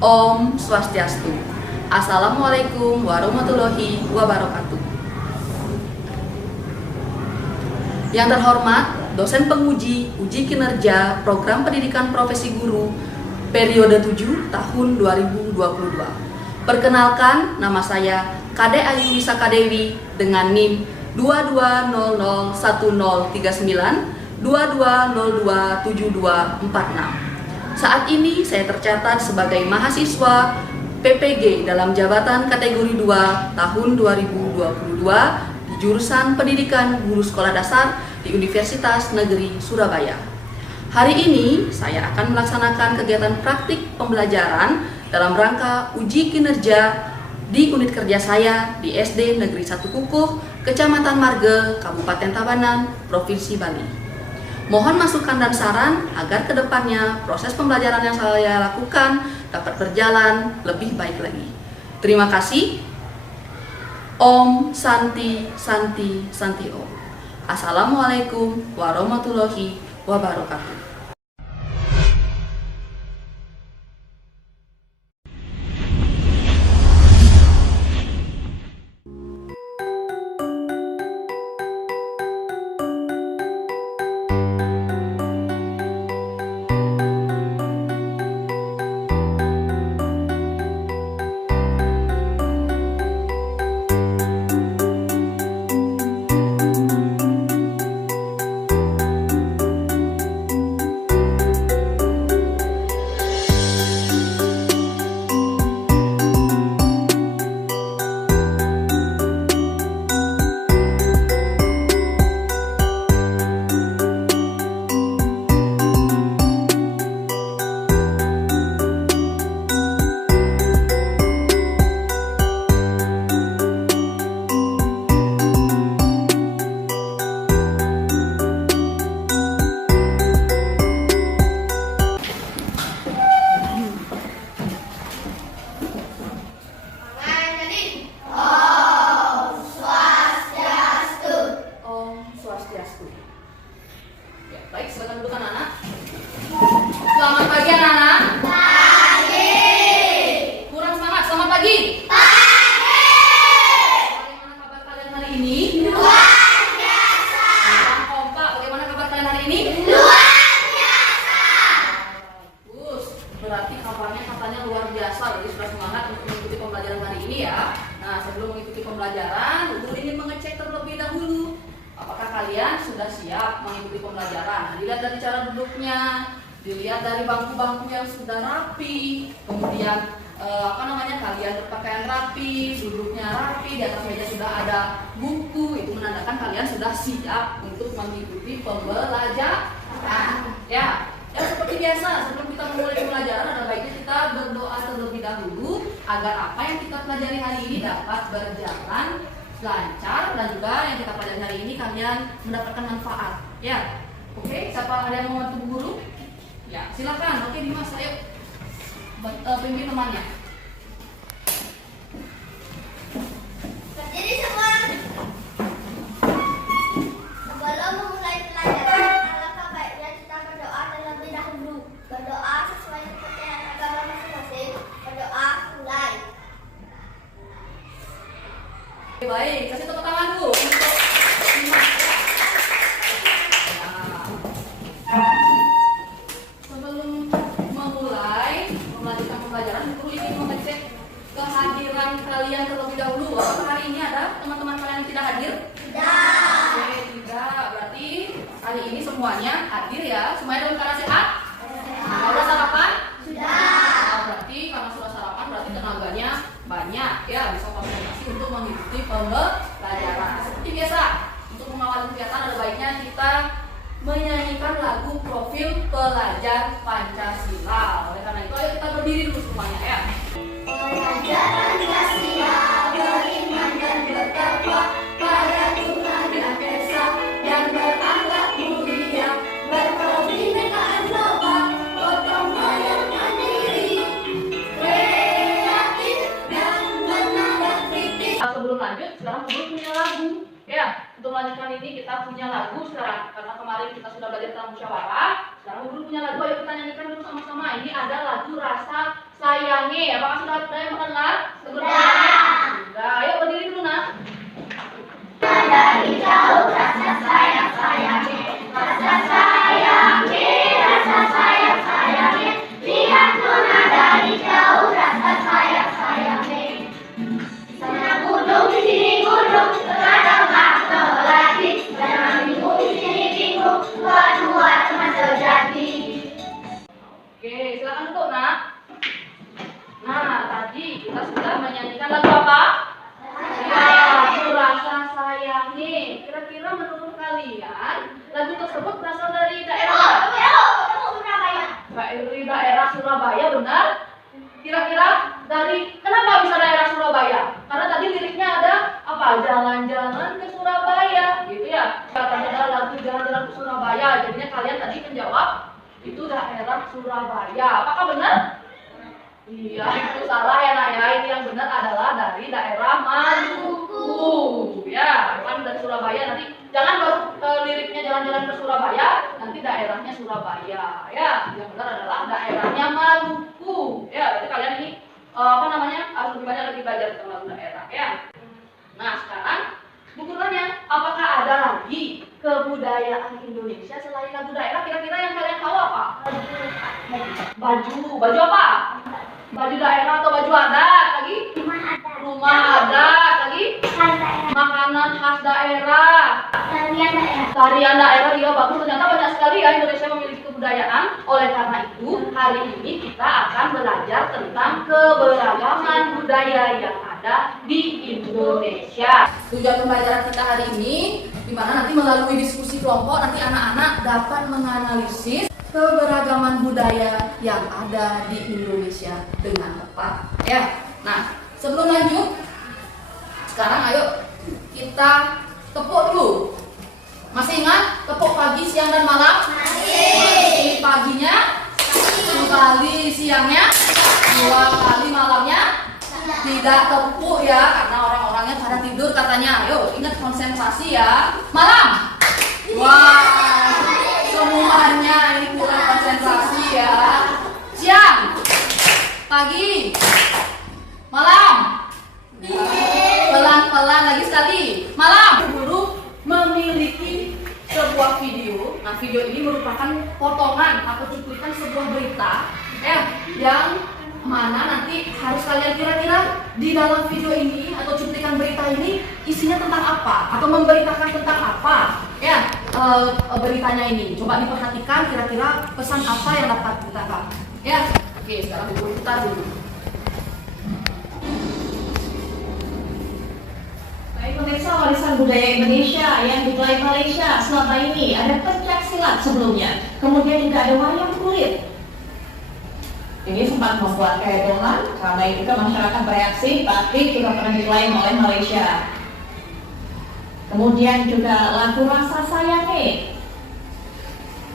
Om Swastiastu. Assalamualaikum warahmatullahi wabarakatuh. Yang terhormat, dosen penguji uji kinerja Program Pendidikan Profesi Guru periode 7 tahun 2022. Perkenalkan, nama saya Kade Ayu Wisaka Dewi dengan NIM 22001039 22027246. Saat ini saya tercatat sebagai mahasiswa PPG dalam jabatan kategori 2 tahun 2022 di jurusan Pendidikan Guru Sekolah Dasar di Universitas Negeri Surabaya. Hari ini saya akan melaksanakan kegiatan praktik pembelajaran dalam rangka uji kinerja di unit kerja saya di SD Negeri 1 Kukuh, Kecamatan Marge, Kabupaten Tabanan, Provinsi Bali. Mohon masukan dan saran agar kedepannya proses pembelajaran yang saya lakukan dapat berjalan lebih baik lagi. Terima kasih. Om Santi Santi Santi Om. Assalamualaikum warahmatullahi wabarakatuh. Ya, baik, silakan duduk anak-anak. Selamat pagi anak-anak. Pagi. Kurang semangat, selamat pagi. Pagi. Bagaimana kabar kalian hari ini? Luar biasa. Kompak, bagaimana kabar kalian hari ini? Luar biasa. Bagus, berarti kabarnya katanya luar biasa, jadi sudah semangat untuk mengikuti pembelajaran hari ini ya. Nah, sebelum mengikuti pembelajaran, Ibu ingin mengecek terlebih dahulu apakah kalian sudah siap mengikuti pembelajaran. Nah, dilihat dari cara duduknya, dilihat dari bangku-bangku yang sudah rapi, kemudian kalian berpakaian rapi, duduknya rapi, di atas meja sudah ada buku, itu menandakan kalian sudah siap untuk mengikuti pembelajaran. Ya, seperti biasa, sebelum kita memulai pembelajaran, ada baiknya kita berdoa terlebih dahulu agar apa yang kita pelajari hari ini dapat berjalan lancar dan juga yang kita pelajari hari ini kalian mendapatkan manfaat. Ya, oke. Siapa ada yang mau bantu guru? Ya, silakan. Oke, Dimas, ayo pimpin temannya. Jadi semua, sebelum memulai pelajaran, alangkah baiknya kita berdoa terlebih dahulu. Berdoa sesuai kepercayaan agama masing-masing. Berdoa mulai. Baik, kasih tepuk tangan dulu untuk Dimas. Sebelum memulai melanjutkan pembelajaran, guru ingin mengecek kehadiran kalian terlebih dahulu. Apakah hari ini ada teman-teman kalian yang tidak hadir? Tidak. Oke, tidak. Berarti hari ini semuanya hadir ya. Semuanya dalam keadaan sehat? Sudah sarapan? Sudah. Berarti karena sudah sarapan, berarti tenaganya banyak ya, bisa konsentrasi untuk mengikuti pembelajaran. Seperti biasa, untuk mengawali kegiatan ada baiknya kita menyanyikan lagu profil pelajar Pancasila. Oleh karena itu, ayo kita berdiri dulu semuanya ya. Pelajar Pancasila beriman dan bertakwa pada Tuhan Yang Esa dan berakhlak mulia, berkebinekaan global, gotong royong mandiri, kreatif dan menandang kritis. Sebelum lanjut, sekarang guru punya lagu ya. Untuk melanjutkan ini kita punya lagu sekarang karena kemarin kita sudah belajar tentang musyawarah. Sekarang guru punya lagu, ayo kita nyanyikan dulu sama-sama. Ini ada lagu Rasa sayangi. Apakah sudah ada yang mendengar? Sudah. Ayo berdiri dulu nak. Dari jauh rasa sayang-sayangi, rasa sayangi, rasa sayang-sayangi. Lihat Nona dari jauh rasa sayang-sayangi. Sana gunung di sini gunung, kadang bakso lagi. Sana minggu di sini minggu, dua-dua teman sejati. Oke, silakan duduk nak. Nah, tadi kita sudah menyanyikan lagu apa? Ya, rasa sayangi. Kira-kira menurut kalian lagu tersebut berasal dari daerah? Dari daerah Surabaya, benar? Kira-kira dari kenapa bisa daerah Surabaya? Karena tadi liriknya ada apa? Jalan-jalan ke Surabaya, gitu ya. Katanya ada lagu jalan-jalan ke Surabaya. Jadinya kalian tadi menjawab itu daerah Surabaya. Apakah benar? Iya, itu salah ya nak ya. Ini yang benar adalah dari daerah Maluku. Ya, bukan dari Surabaya. Nanti jangan baru liriknya jalan-jalan ke Surabaya, nanti daerahnya Surabaya. Ya, yang benar adalah daerahnya Maluku. Ya, berarti kalian ini apa namanya? Harus lebih banyak lagi belajar tentang daerah ya. Nah, sekarang bukulannya, apakah ada lagi kebudayaan Indonesia selain lagu daerah? Kira-kira yang kalian tahu apa? Baju apa? Baju daerah atau baju adat lagi? Rumah adat lagi? Makanan khas daerah. Tarian daerah dia bagus. Ternyata banyak sekali ya Indonesia memiliki kebudayaan. Oleh karena itu hari ini kita akan belajar tentang keberagaman budaya yang ada di Indonesia. Tujuan pembelajaran kita hari ini, di mana nanti melalui diskusi kelompok nanti anak-anak dapat menganalisis keberagaman budaya yang ada di Indonesia dengan tepat. Ya. Nah, sebelum lanjut, sekarang ayo kita tepuk dulu. Masih ingat tepuk pagi, siang dan malam? Masih. Paginya sekali, siangnya dua kali, malamnya tidak tepuk ya, karena orang-orangnya pada tidur katanya. Ayo ingat konsentrasi ya. Malam. Wah, semuanya ini kurang konsentrasi ya. Siang, pagi, malam. Pelan-pelan lagi sekali. Malam. Guru memiliki sebuah video. Nah, video ini merupakan potongan atau cuplikan sebuah berita yang mana nanti harus kalian kira-kira di dalam video ini atau cuplikan berita ini isinya tentang apa atau memberitakan tentang apa ya beritanya ini. Coba diperhatikan kira-kira pesan apa yang dapat kita dapat ya. Oke, sekarang buku kita dulu. Baik pemirsa, warisan budaya Indonesia yang diklaim Malaysia selama ini ada pencak silat sebelumnya, kemudian juga ada wayang kulit. Ini sempat membuat kehebohan karena itu masyarakat bereaksi, batik juga pernah diklaim oleh Malaysia. Kemudian juga lagu Rasa Sayangi.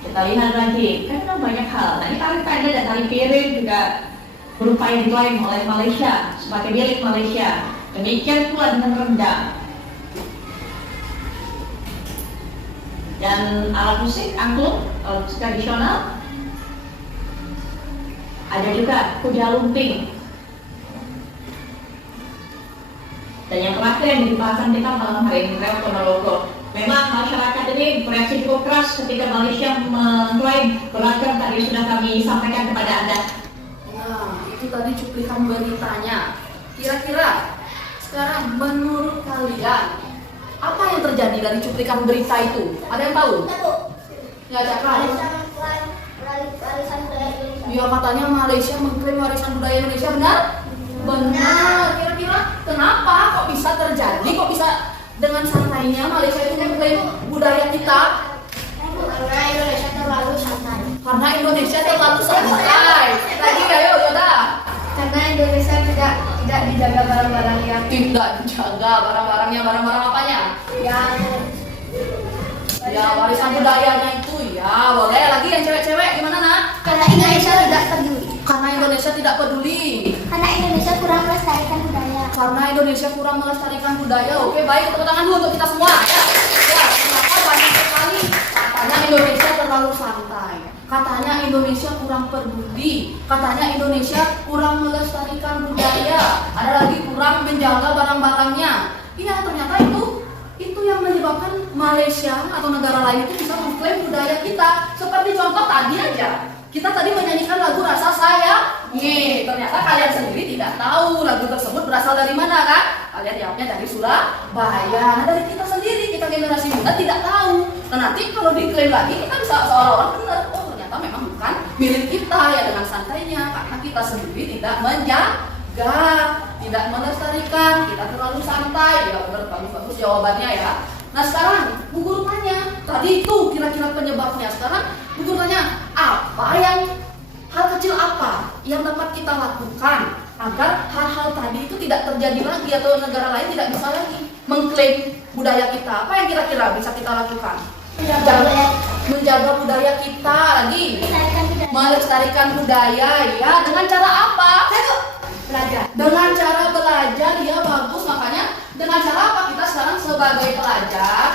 Kita lihat lagi, karena banyak hal. Tadi tari pendek dan tari piring juga berupaya diklaim oleh Malaysia sebagai milik Malaysia. Demikian pula dengan rendang. Dan alat musik angklung, alat musik tradisional. Ada juga kuda lumping. Dan yang terakhir yang dibahaskan kita malam hari ini, Reok Ponorogo. Memang masyarakat ini bereaksi cukup keras ketika Malaysia mengklaim beragam tadi sudah kami sampaikan kepada Anda. Nah, itu tadi cuplikan beritanya. Kira-kira sekarang menurut kalian apa yang terjadi dari cuplikan berita itu? Ada yang tahu? Ya, Cakra. Warisan budaya Indonesia. Ya, katanya Malaysia mengklaim warisan budaya Indonesia, benar? Benar. Kira-kira kenapa kok bisa terjadi? Kok bisa dengan santainya Malaysia itu mengklaim budaya kita? Karena Indonesia terlalu santai. Karena Indonesia terlalu santai. Lagi ayo Yoda. Karena Indonesia tidak dijaga barang-barangnya. Tidak dijaga barang-barangnya, barang-barang apanya? Ya, warisan budayanya itu ya. Boleh lagi yang cewek-cewek gimana nak? Karena Indonesia tidak peduli. Karena Indonesia tidak peduli. Karena Indonesia kurang melestarikan budaya. Karena Indonesia kurang melestarikan budaya. Oke, baik, tepuk tangan dulu untuk kita semua ya. Ya, kenapa banyak sekali katanya Indonesia terlalu santai? Katanya Indonesia kurang peduli, katanya Indonesia kurang melestarikan budaya, ada lagi kurang menjaga barang-barangnya. Iya, ternyata itu yang menyebabkan Malaysia atau negara lain itu bisa mengklaim budaya kita. Seperti contoh tadi aja, kita tadi menyanyikan lagu Rasa Sayangi. Ternyata kalian sendiri tidak tahu lagu tersebut berasal dari mana kan? Kalian jawabnya dari Surabaya. Nah, dari kita sendiri, kita generasi muda tidak tahu. Nah, nanti kalau diklaim lagi kita bisa seolah-olah benar. Oh, ternyata memang bukan milik kita ya, dengan santainya karena kita sendiri tidak menjaga, tidak melestarikan, kita terlalu santai. Ya, bagus-bagus jawabannya ya. Nah, sekarang Bu Guru tanya, tadi itu kira-kira penyebabnya. Sekarang Bu Guru tanya, hal kecil apa yang dapat kita lakukan agar hal-hal tadi itu tidak terjadi lagi atau negara lain tidak bisa lagi mengklaim budaya kita? Apa yang kira-kira bisa kita lakukan? Menjaga budaya kita lagi, melestarikan budaya ya. Dengan cara apa? Belajar. Dengan cara belajar, ya bagus. Makanya dengan cara apa? Kita sekarang sebagai pelajar,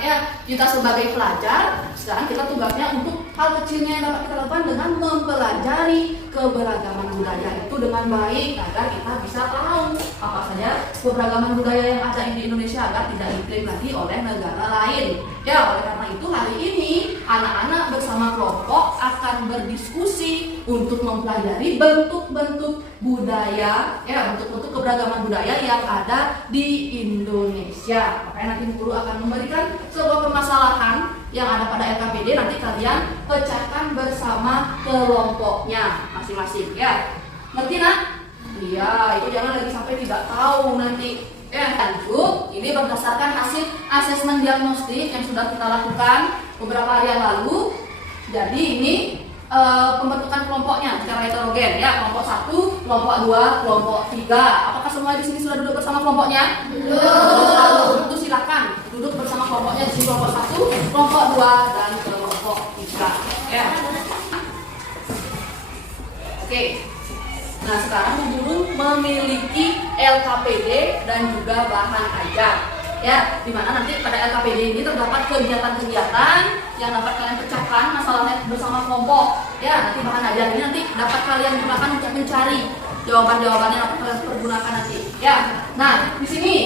ya, kita sebagai pelajar sekarang kita tugasnya untuk hal kecilnya yang dapat kita lakukan dengan mempelajari keberagaman budaya itu dengan baik agar kita bisa tahu apa saja keberagaman budaya yang ada di Indonesia agar tidak diklaim lagi oleh negara lain. Ya, oleh karena itu hari ini anak-anak bersama kelompok akan berdiskusi untuk mempelajari bentuk-bentuk budaya, ya, bentuk-bentuk keberagaman budaya yang ada di Indonesia. Makanya nanti guru akan memberikan sebuah permasalahan yang ada pada LKPD, nanti kalian pecahkan bersama kelompoknya masing-masing ya. Ngerti nak? Iya, itu jangan lagi sampai tidak tahu nanti. Ya, lanjut. Ini berdasarkan hasil asesmen diagnostik yang sudah kita lakukan beberapa hari yang lalu. Jadi ini pembentukan kelompoknya secara heterogen ya, kelompok 1, kelompok 2, kelompok 3. Apakah semua di sini sudah duduk bersama kelompoknya? Belum. Itu silakan duduk bersama kelompoknya di sini, kelompok 1, kelompok 2 dan kelompok 3. Ya. Oke. Nah, sekarang Bu Guru memiliki LKPD dan juga bahan ajar. Ya, dimana nanti pada LKPD ini terdapat kegiatan-kegiatan yang dapat kalian pecahkan masalahnya bersama kelompok. Ya, nanti bahan ajar ini nanti dapat kalian gunakan untuk mencari jawaban-jawabannya dapat kalian pergunakan nanti. Ya, nah di sini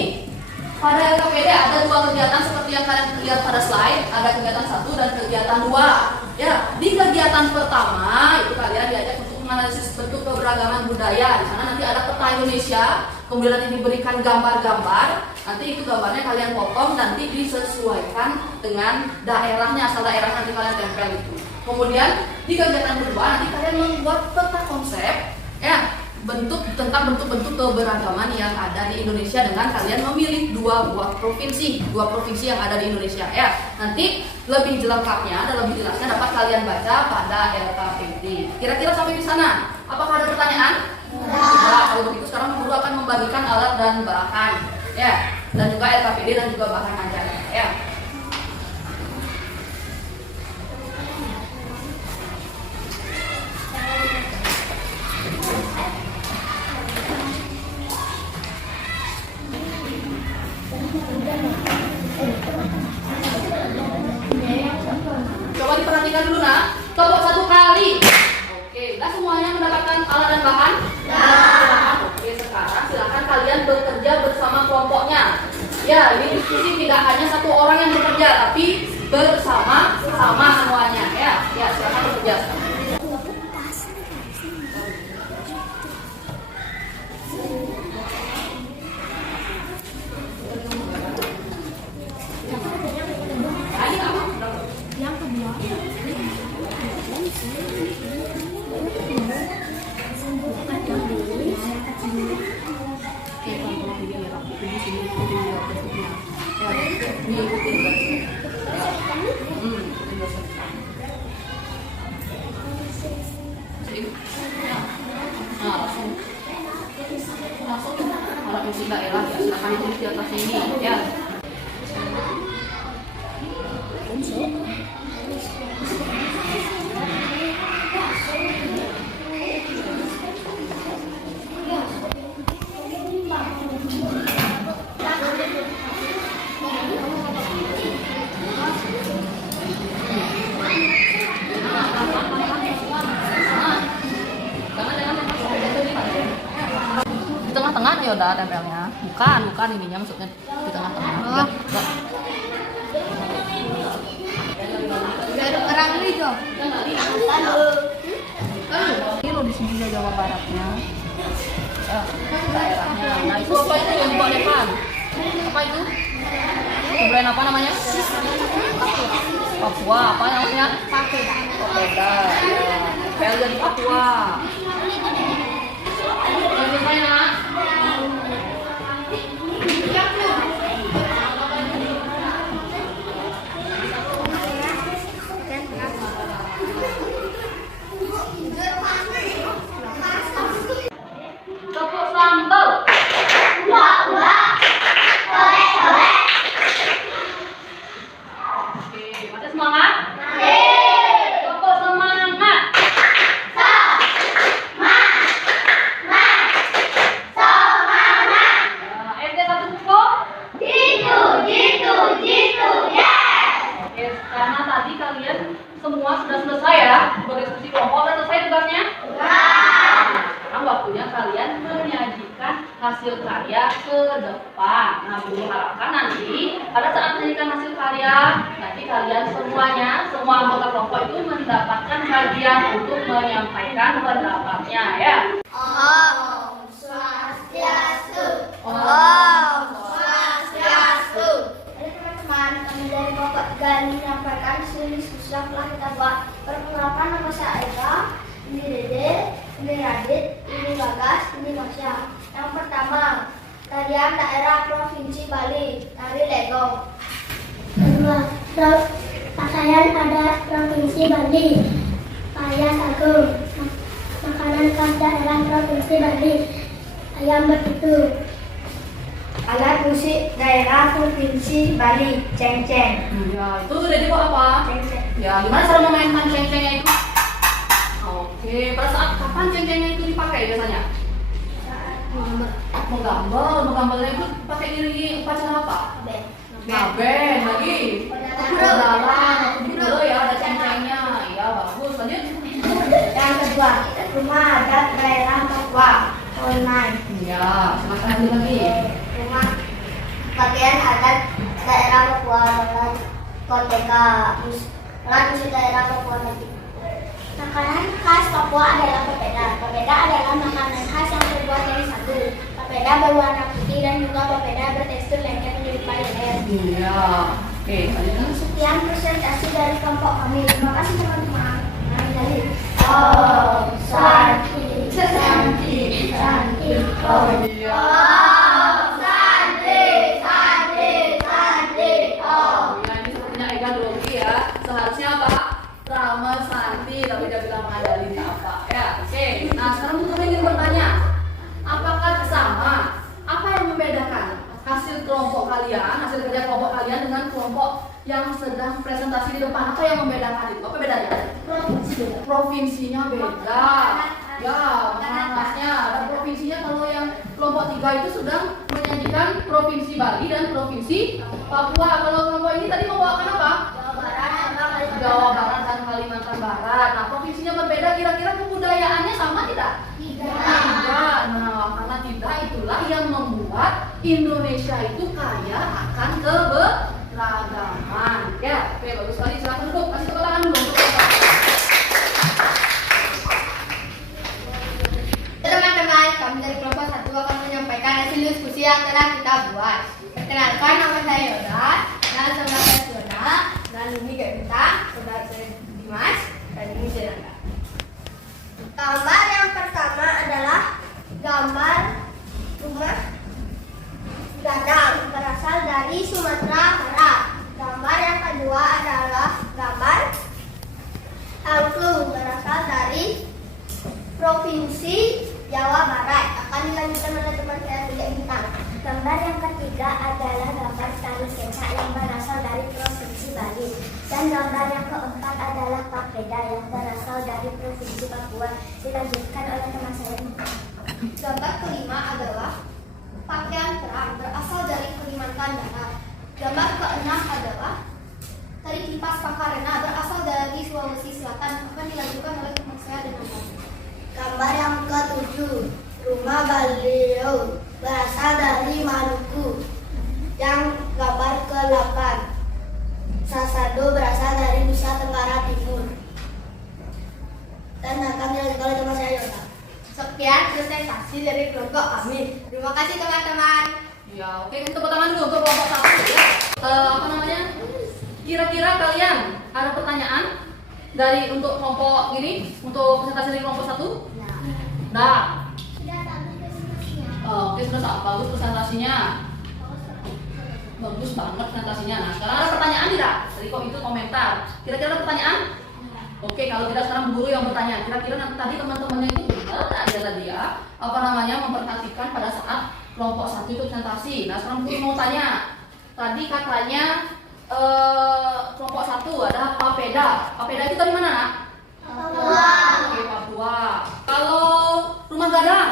pada LKPD ada 2 kegiatan seperti yang kalian lihat pada slide. Ada kegiatan 1 dan kegiatan 2. Ya, di kegiatan pertama itu kalian diajak untuk menganalisis bentuk keberagaman budaya. Di sana nanti ada peta Indonesia. Kemudian nanti diberikan gambar-gambar, nanti itu gambarnya kalian potong, nanti disesuaikan dengan daerahnya, asal daerah nanti kalian tempel itu. Kemudian di kegiatan kedua nanti kalian membuat peta konsep, ya, tentang bentuk-bentuk keberagaman yang ada di Indonesia dengan kalian memilih 2 buah provinsi yang ada di Indonesia. Ya, nanti lebih lengkapnya dan lebih jelasnya dapat kalian baca pada LKPD. Kira-kira sampai di sana, apakah ada pertanyaan? Nah, kalau begitu sekarang guru akan membagikan alat dan bahan, ya, dan juga LKPD dan juga bahan ajar, ya. Coba diperhatikan dulu nak, kelompok 1 kali. Oke, udah semuanya mendapatkan alat dan bahan? Oke, sekarang silakan kalian bekerja bersama kelompoknya. Ya, ini diskusi tidak hanya 1 orang yang bekerja, tapi bersama-sama semuanya. Ya, silakan bekerja. Musik daerah ya, silakan ditulis di atas ini ya. tengah-tengah ya udah tempelnya. Bukan ininya maksudnya di tengah-tengah. Ya. Biar orang ini Jo. Ini lo di sini ya Jawa Baratnya. Daerahnya. Nah itu apa itu yang dibolehkan? Apa itu? Brand apa namanya? Papua. Apa namanya? Papeda. Pel dari Papua. Yang saya nak. Tepuk sambal. Oke, masih semangat? Tepuk semangat. SD 1 buku. Oke, karena tadi kalian semua sudah selesai ya berdiskusi kelompok. Sudah selesai tugasnya? Sekarang waktunya kalian menyajikan hasil karya ke depan. Nah, Guru harapkan nanti pada saat menyajikan hasil karya, nanti kalian semuanya, semua anggota kelompok itu mendapatkan hadiah untuk menyampaikan pendapatnya ya. Jadi teman-teman, kami dari Bapak Gan menyampaikan diskusi yang telah kita buat. Perkenalkan, nama saya Eka, ini Dede, ini Radit, ini Bagas, ini Masya. Yang pertama, tarian daerah Provinsi Bali, tari Legong. Kedua, pakaian adat Provinsi Bali, payas agung. Makanan khas daerah Provinsi Bali, ayam betutu. Alat musik daerah Provinsi Bali, ceng-ceng. Ya, itu Dede kok apa? Ceng-ceng. Ya, gimana cara memainkan ceng-cengnya itu? Oke, pada saat kapan ceng-cengnya itu dipakai biasanya? Menggambarnya itu pakai di upacara apa? Ngaben lagi. Perdalan, dulu ya ada ceng-cengnya. Iya, bagus. Lanjut. Yang kedua, rumah adat daerah Papua, Honai. Ya, silakan lanjut lagi. Rumah pakaian adat daerah Papua, Honai. Koteka, alat musik daerah Papua nanti. Makanan khas Papua adalah papeda. Papeda adalah makanan khas yang terbuat dari sagu. Papeda berwarna putih dan juga papeda bertekstur lengket menyerupai leher. Iya. Oke, lanjut. Sekian presentasi dari kelompok kami. Terima kasih teman-teman. Mari dari Om Santi, Santi, Santi, Om. Iya. Santi, Santi, Santi, Om. Ya, ini sepertinya Ega grogi ya. Seharusnya apa? Rama Santi, tapi dia bilang mengandalkan apa? Ya, oke. Nah, sekarang kita ingin bertanya, apakah sama? Apa yang membedakan hasil kelompok kalian, hasil kerja kelompok kalian dengan kelompok yang sedang presentasi di depan? Apa yang membedakan itu? Apa bedanya? Provinsinya beda. Ya, khasnya. Dan provinsinya kalau yang kelompok 3 itu sedang menyajikan Provinsi Bali dan Provinsi Papua. Kalau kelompok ini tadi membawakan apa? Jawa Barat dan Kalimantan Barat. Nah, provinsinya berbeda, kira-kira kebudayaannya sama tidak? Tidak. Nah, karena tidak, itulah yang membuat Indonesia itu kaya akan keberagaman. Ya, oke, bagus sekali. Silakan duduk. Kasih tepuk tangan dulu. Teman-teman, kami dari kelompok 1 akan menyampaikan hasil diskusi yang telah kita buat. Perkenalkan, nama saya Yoda, dan saudara saya Fiona, dan ini Kak Bintang, saudara saya Dimas, dan ini saya Nanda. Gambar yang pertama adalah gambar rumah gadang berasal dari Sumatera Barat. Gambar yang kedua adalah gambar angklung berasal dari Provinsi Jawa Barat. Akan dilanjutkan oleh teman saya Tiga Bintang. Gambar yang ketiga adalah gambar tari kecak yang berasal dari Provinsi Bali. Dan gambar yang keempat adalah papeda yang berasal dari Provinsi Papua. Dilanjutkan oleh teman saya. Gambar kelima adalah pakaian perang berasal dari Kalimantan Barat. Gambar keenam adalah tari kipas Pakarena berasal dari Sulawesi Selatan. Akan dilanjutkan oleh teman saya dengan gambar yang ketujuh, rumah Baliau berasal dari Maluku yang gambar ke-8. Sasando berasal dari Nusa Tenggara Timur. Dan akan dilanjutkan oleh teman saya Yota. Sekian presentasi dari kelompok kami. Terima kasih teman-teman. Ya, oke, tepuk tangan dulu untuk kelompok 1 ya. Apa namanya? Kira-kira kalian ada pertanyaan dari untuk kelompok ini, untuk presentasi dari kelompok 1? Nah. Sudah bagus presentasinya. Oke, sudah bagus presentasinya. Bagus banget presentasinya. Nah, sekarang ada pertanyaan tidak? Tadi kok itu komentar. Kira-kira ada pertanyaan? Oke, kalau tidak sekarang guru yang bertanya. Kira-kira nanti tadi teman-temannya itu benar aja tadi ya. Apa namanya, memperhatikan pada saat kelompok 1 itu presentasi. Nah, sekarang guru mau tanya. Tadi katanya kelompok 1 ada Papeda. Papeda itu dari mana, Nak? Papua. Oke, Papua. Kalau Rumah Gadang?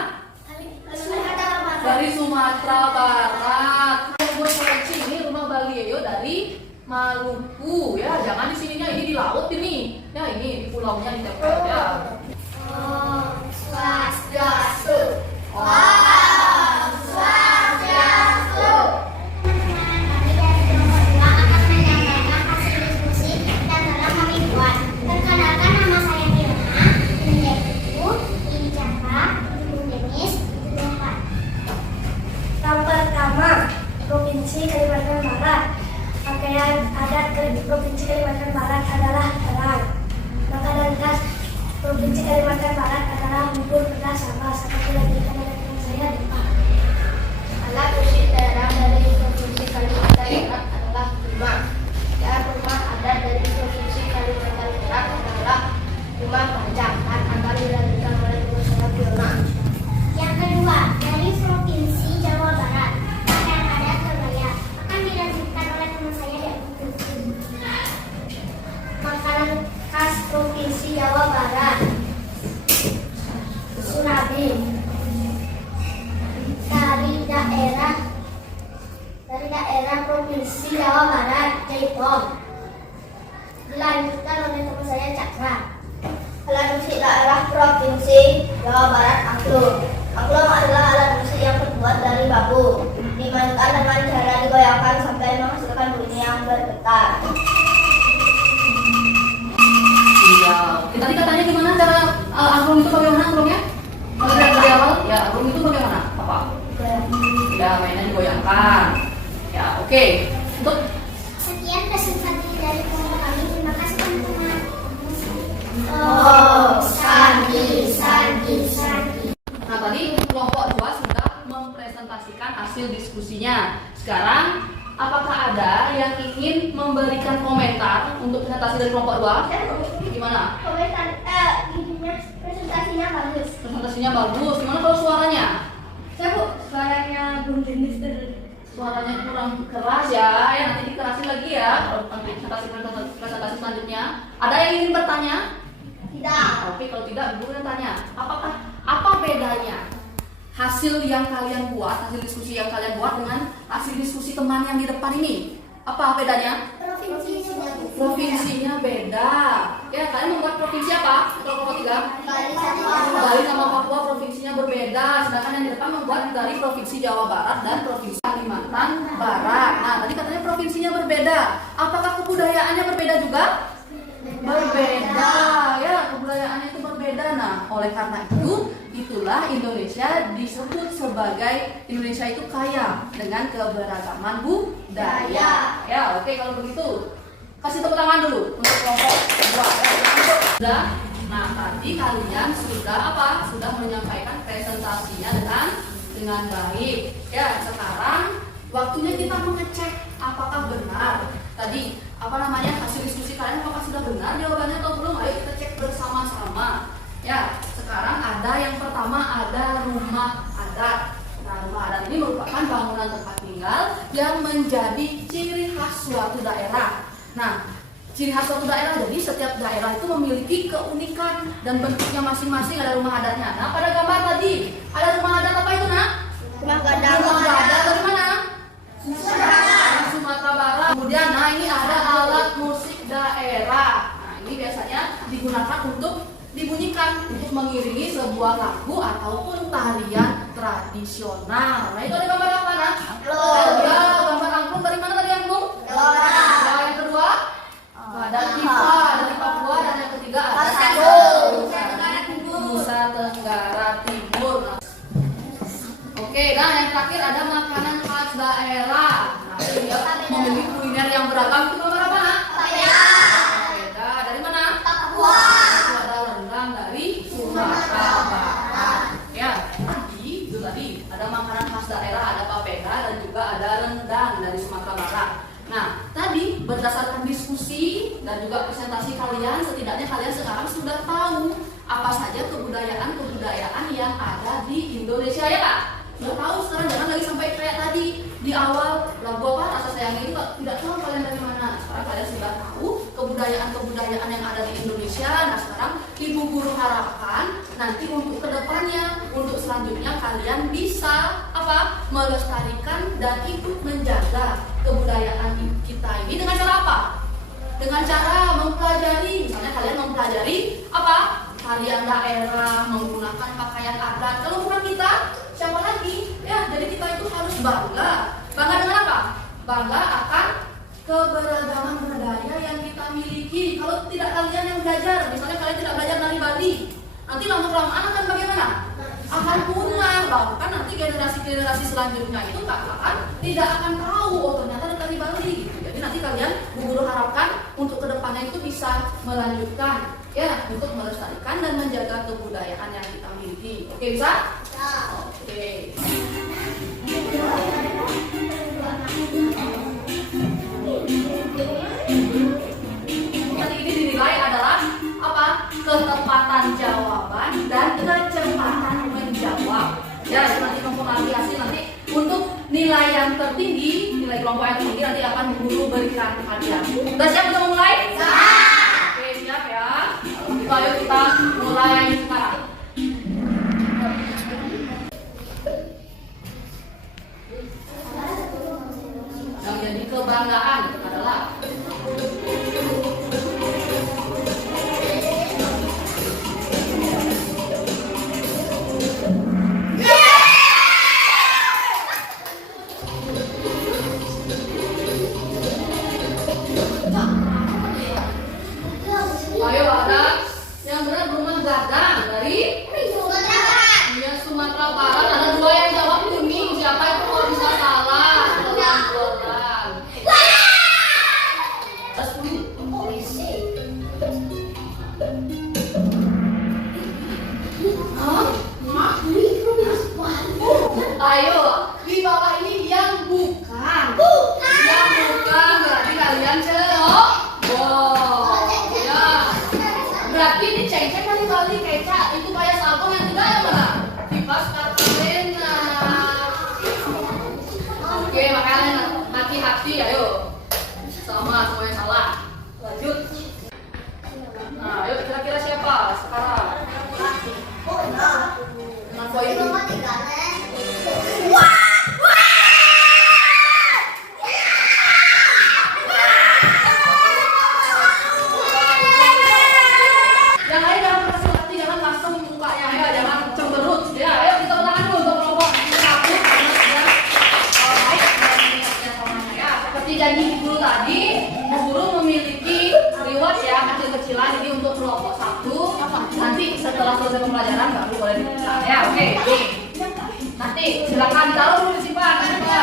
Dari Sumatera Barat. Buat koleksi ini rumah Balieyo dari Maluku ya. Jangan di sininya, ini di laut ini. Ya, ini di pulaunya di TPL ya. Om Swastiastu. Om Swastiastu. Kami dari kelompok 2 akan menyampaikan hasil diskusi dan telah kami buat. Perkenalkan, nama saya Fiona. Ini Ibu, ini Chandra, Ibu Denis, Ibu Empat. Yang pertama, Provinsi Kalimantan Barat. Pakaian adat Provinsi Kalimantan Barat adalah terai. Makanan khas Provinsi Kalimantan Barat adalah bubur pedas sama seperti yang dikatakan teman saya Depan. Alat musik daerah dari Provinsi Kalimantan Barat adalah rumah. Dan rumah adat dari Provinsi Kalimantan Barat adalah rumah panjang. Dan akan dilanjutkan oleh teman saya Fiona. Yang kedua, dari Provinsi Jawa Barat. Pakaian adat kebaya akan dilanjutkan oleh teman saya Depan. Makanan khas Provinsi Jawa Barat, Surabi. Dari daerah Provinsi Jawa Barat, Jaipong. Dilanjutkan oleh teman saya Cakra. Alat musik daerah Provinsi Jawa Barat, Angklung. Angklung adalah alat musik yang terbuat dari bambu. Dimainkan dengan cara digoyangkan sampai menghasilkan bunyi yang bergetar. Iya. Oke, tadi katanya gimana cara angklung itu bagaimana anklungnya? Kalau dari awal, ya angklung itu bagaimana? Apa? Ya, mainnya digoyangkan. Ya, oke. Untuk Sekian presentasi dari kelompok kami. Terima kasih teman-teman. Oh, Sandi, Sandi, Sandi. Nah, tadi kelompok 2 sudah mempresentasikan hasil diskusinya. Sekarang, apakah ada yang ingin memberikan komentar untuk presentasi dari kelompok 2? Gimana? Presentasinya bagus. Presentasinya bagus. Gimana kalau suaranya? Suaranya belum jenis Suaranya kurang keras ya. Ya, nanti dikerasin lagi ya. Kalau nanti presentasi selanjutnya. Ada yang ingin bertanya? Tidak. Oke, kalau tidak, guru yang tanya. Apa bedanya hasil yang kalian buat, hasil diskusi yang kalian buat dengan hasil diskusi teman yang di depan ini? Apa bedanya? Provinsinya beda. Ya, kalian membuat provinsi apa? Kalau kelompok 3? Bali sama Papua provinsinya berbeda. Sedangkan yang di depan membuat dari Provinsi Jawa Barat dan Provinsi Kalimantan Barat. Nah, tadi katanya provinsinya berbeda. Apakah kebudayaannya berbeda juga? Berbeda. Ya, kebudayaannya itu berbeda. Nah, oleh karena itu, itulah Indonesia disebut sebagai Indonesia itu kaya dengan keberagaman budaya. Ya, oke, kalau begitu kasih tepuk tangan dulu untuk kelompok 2. Ya, sudah. Nah, tadi kalian sudah apa? Sudah menyampaikan presentasinya dengan baik. Ya, sekarang waktunya kita mengecek apakah benar tadi hasil diskusi kalian, apakah sudah benar jawabannya atau belum. Ayo kita cek bersama-sama. Ya, sekarang ada yang pertama, ada rumah adat. Nah, rumah adat ini merupakan bangunan tempat tinggal yang menjadi ciri khas suatu daerah. Nah, ciri khas suatu daerah, jadi setiap daerah itu memiliki keunikan dan bentuknya masing-masing. Ada rumah adatnya. Nah, pada gambar tadi ada rumah adat apa itu, Nak? Rumah Gadang. Rumah adat dari mana? Sumatera Barat. Kemudian, nah ini ada alat musik daerah. Nah, ini biasanya digunakan untuk dibunyikan untuk mengiringi sebuah lagu ataupun tarian tradisional. Nah, itu ada gambar apa, Nak? Angklung. Ya, gambar angklung. Dari mana tadi angklung? Gelora. Nah, yang kedua? Dari Tifa, dari Papua, dan yang ketiga ada Satu. Nusa Tenggara Timur. Oke, nah yang terakhir ada makanan khas daerah. Nah, ini dia memiliki kuliner yang beragam. Itu gambar apa, Nak? Papeda. Dari mana? Papua. Itu ada rendang dari Sumatera Barat. Ya, itu tadi ada makanan khas daerah, ada papeda dan juga ada rendang dari Sumatera Barat. Nah, tadi berdasarkan diskusi dan juga presentasi kalian, setidaknya kalian sekarang sudah tahu apa saja kebudayaan-kebudayaan yang ada di Indonesia, ya Kak? Sudah tahu sekarang, jangan lagi sampai kayak tadi di awal lagu apa rasa sayang itu tidak tahu kalian dari mana. Sekarang kalian sudah tahu kebudayaan-kebudayaan yang ada di Indonesia. Nah, sekarang Ibu Guru harapkan nanti untuk kedepannya, untuk selanjutnya kalian bisa apa? Melestarikan dan ikut menjaga kebudayaan kita ini dengan cara apa? Dengan cara mempelajari, misalnya kalian mempelajari apa? Tarian daerah, menggunakan pakaian adat. Kalau bukan kita, siapa lagi? Ya, jadi kita itu harus bangga. Bangga dengan apa? Bangga akan keberagaman budaya yang kita miliki. Kalau tidak kalian yang belajar, misalnya kalian tidak belajar nari Bali, nanti lama-kelamaan akan bagaimana? Akan punah. Bahkan nanti generasi-generasi selanjutnya itu akan tidak akan tahu, oh ternyata ada tari Bali gitu. Jadi nanti kalian, Bu Guru harapkan untuk kedepannya itu bisa melanjutkan ya, untuk melestarikan dan menjaga kebudayaan yang kita miliki. Oke, bisa? Oke. Nanti ini dinilai adalah apa? Ketepatan jawaban dan kecepatan menjawab. Ya, itu nanti mempengaruhi hasil nanti untuk nilai yang tertinggi, nilai kelompok yang tertinggi nanti akan Bu Guru berikan hadiah. Sudah siap untuk memulai? Oke, siap ya. Kalau gitu ayo kita mulai sekarang. Yang jadi kebanggaan adalah ayo ada yang benar rumah gadang dari Sumatera Barat. Ada dua yang jawab kuning. Siapa itu kalau bisa salah? Pelan-pelan. Ada 10. Ayo, di bawah ini yang bukan. Yang bukan berarti kalian celok. Wow, ya. Berarti ini cengkeh kali kecap itu kayak sabun yang tidak yang mana? Kipas Kartolena. Oke, makanya hati-hati ayo. Sama semuanya salah. Lanjut. Nah, ayo kira-kira siapa sekarang? Dengan poin ini. Yang lain jangan berhasil hati, jangan langsung mukanya ya, jangan cemberut ya. Ayo kita ulangan dulu untuk kelompok satu karena sudah baik dan niatnya semuanya ya. Seperti janji Bu Guru tadi, Bu Guru memiliki reward ya, kecil-kecilan ini untuk kelompok satu. Nanti setelah selesai pembelajaran baru boleh dipesan ya. Oke, nih. Nanti silakan ditaruh dulu disimpan ya.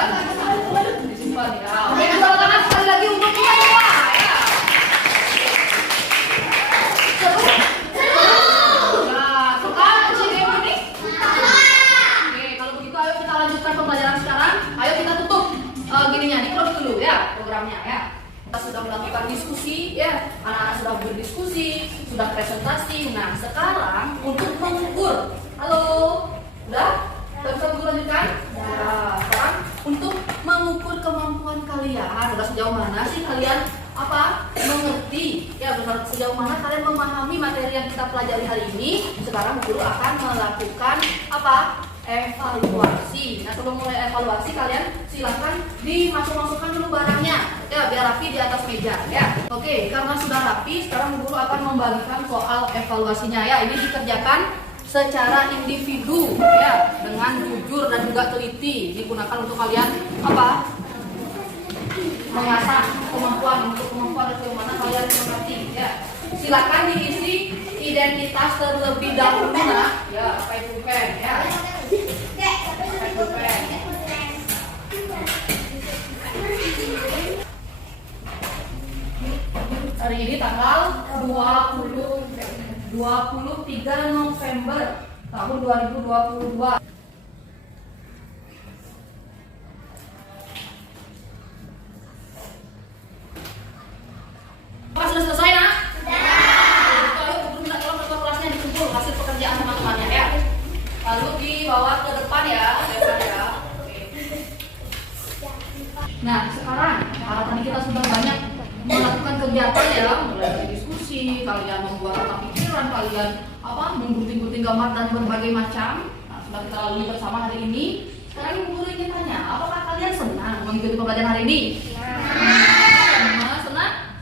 Oke, kita ulangan sekali lagi untuk semua ya. Nah, sekarang Cidew ini. Oke, kalau begitu ayo kita lanjutkan pembelajaran sekarang. Ayo kita tutup gininya, di close dulu ya programnya ya. Kita sudah melakukan diskusi ya, anak-anak sudah berdiskusi, sudah presentasi. Nah, sekarang untuk mengukur. Halo, udah? Bisa Bu Guru lanjutkan? Ya, sekarang untuk mengukur kemampuan kalian, udah sejauh mana sih kalian apa mengerti ya, benar sejauh mana kalian memahami materi yang kita pelajari hari ini. Sekarang Bu Guru akan melakukan apa? Evaluasi. Nah, sebelum mulai evaluasi kalian silahkan dimasuk-masukkan dulu barangnya ya, biar rapi di atas meja ya. Oke, karena sudah rapi, sekarang Bu Guru akan membagikan soal evaluasinya ya. Ini dikerjakan secara individu ya, dengan jujur meneliti, digunakan untuk kalian apa? Mengasah kemampuan dan bagaimana kalian mengerti ya. Silakan diisi identitas terlebih dahulu nah. Ya, pakai pulpen ya. Pakai pulpen. Hari ini tanggal 23 November tahun 2022. Apa sudah selesai nah? Sudah. Kalau minta tolong ketua kelasnya dikumpul hasil pekerjaan teman-temannya ya. Lalu dibawa ke depan ya. Oke. Nah sekarang karena tadi kita sudah banyak melakukan kegiatan ya, mulai dari diskusi, kalian membuat otak pikiran, kalian menggunting-gunting gambar dan berbagai macam. Nah, sudah kita lalui bersama hari ini. Sekarang Ibu Guru ingin tanya, apakah kalian senang mengikuti pembelajaran hari ini? Senang?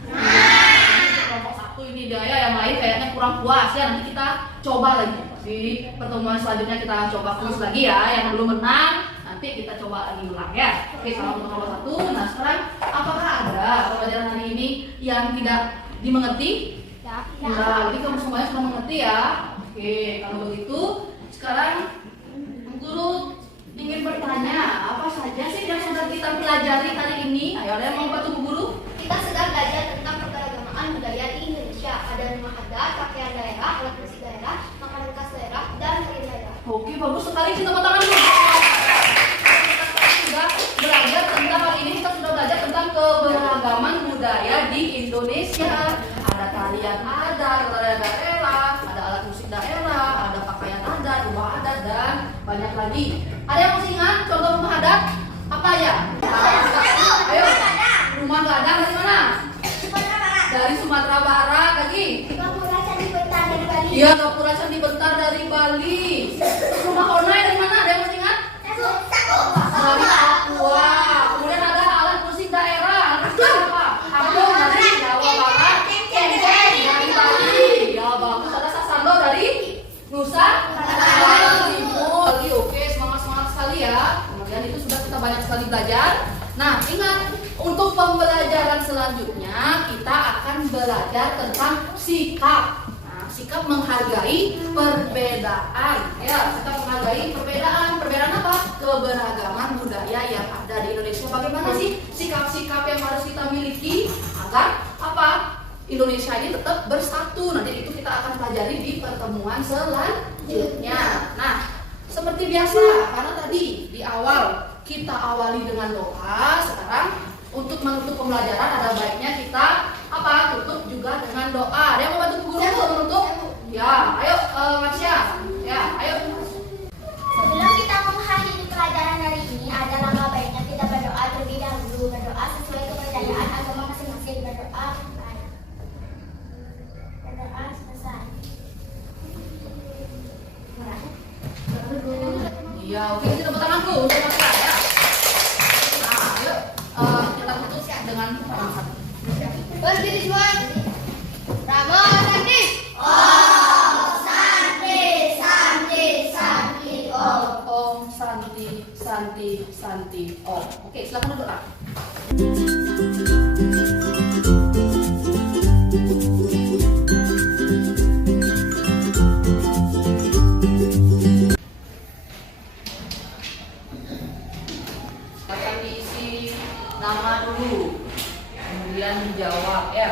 Kelompok satu ini dia ya, yang lain kayaknya kurang puas ya. Nanti kita coba lagi di pertemuan selanjutnya, kita coba terus lagi ya. Yang belum menang nanti kita coba lagi ulang ya. Oke, salam untuk kelompok satu. Nah sekarang apakah ada pembelajaran hari ini yang tidak dimengerti? Nah, jadi kamu semuanya sudah mengerti ya. Oke, kalau begitu sekarang Guru ingin bertanya, apa saja sih yang sudah kita pelajari hari ini? Ayo, ada yang mau bantu Bu Guru? Kita sedang belajar tentang keberagaman budaya di Indonesia. Ada rumah adat, pakaian daerah, alat musik daerah, makanan khas daerah, dan hari daerah. Oke, bagus sekali sih, tepuk tangan dulu. Kita sudah belajar tentang hari ini, kita sudah belajar tentang keberagaman budaya di Indonesia. Ada tarian adat, tarian daerah, ada alat musik daerah, ada pakaian adat, rumah adat, dan banyak lagi. Ada yang masih ingat contoh rumah adat? Apa ya? Ayo, rumah gadang dari mana? Dari Sumatera Barat lagi. Gapura Candi Bentar dari Bali. Iya, Gapura Candi Bentar dari Bali. Rumah Onai dari mana? Ada yang masih ingat? Dari Papua. Kemudian ada alat musik daerah. Alat musik apa? Harmon dari Jawa Barat. Cengkeh dari Bali. Ya bagus. Ada sasando dari Nusa Tenggara Timur. Oke, semangat sekali ya. Kemudian itu sudah kita banyak sekali belajar. Nah, ingat untuk pembelajaran selanjutnya kita akan belajar tentang sikap. Nah, sikap menghargai perbedaan. Ya, sikap menghargai perbedaan. Perbedaan apa? Keberagaman budaya yang ada di Indonesia. Bagaimana sih sikap-sikap yang harus kita miliki agar apa? Indonesia ini tetap bersatu. Nanti itu kita akan pelajari di pertemuan selanjutnya. Nah, seperti biasa, karena tadi di awal kita awali dengan doa. Sekarang untuk menutup pembelajaran ada baiknya kita tutup juga dengan doa. Ada yang mau bantu guru untuk menutup? Ya, ayo Masya. Ya, ayo. Sebelum kita mengakhiri pelajaran hari ini, ada langkah baiknya kita berdoa terlebih dahulu. Berdoa sesuai kepercayaan agama masing-masing. Berdoa selesai. Iya, oke, kita tepuk tangan dulu untuk Masya ya. Nah, ayo kita tutup dengan satu. Berdiri Juan. Ramo Santi. Om Santi Om. Oke, silakan berdoa. Akan diisi nama dulu, kemudian dijawab ya.